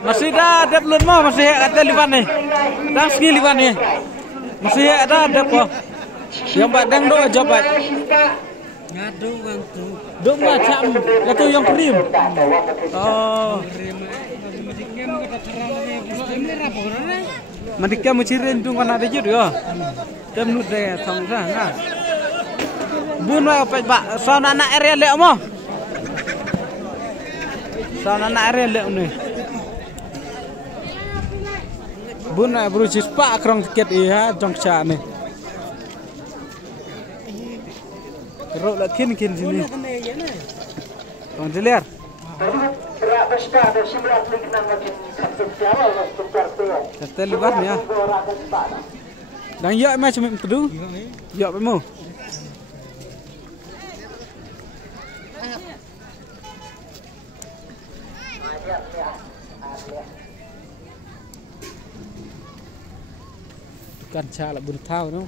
Masih ada belum mau masih ada liban nih. Dah segi liban nih. Masih ada kok. Yang badang do aja pak. Ngadu bantu. Do macam itu yang krim. Oh. Mandiknya mencirin tu kan ada juga. Temnut deh sangsa nah. Bun apa pak? Soal anak area lek mo. Soal anak area lek ni. Bun berusis pak kerong tiket iya jongca ni. Kerok lek kin sini. Kau dilihat. Kata libat ni ya. Dan ya macam itu. Ya bemu. Kan cak lah bertahu no.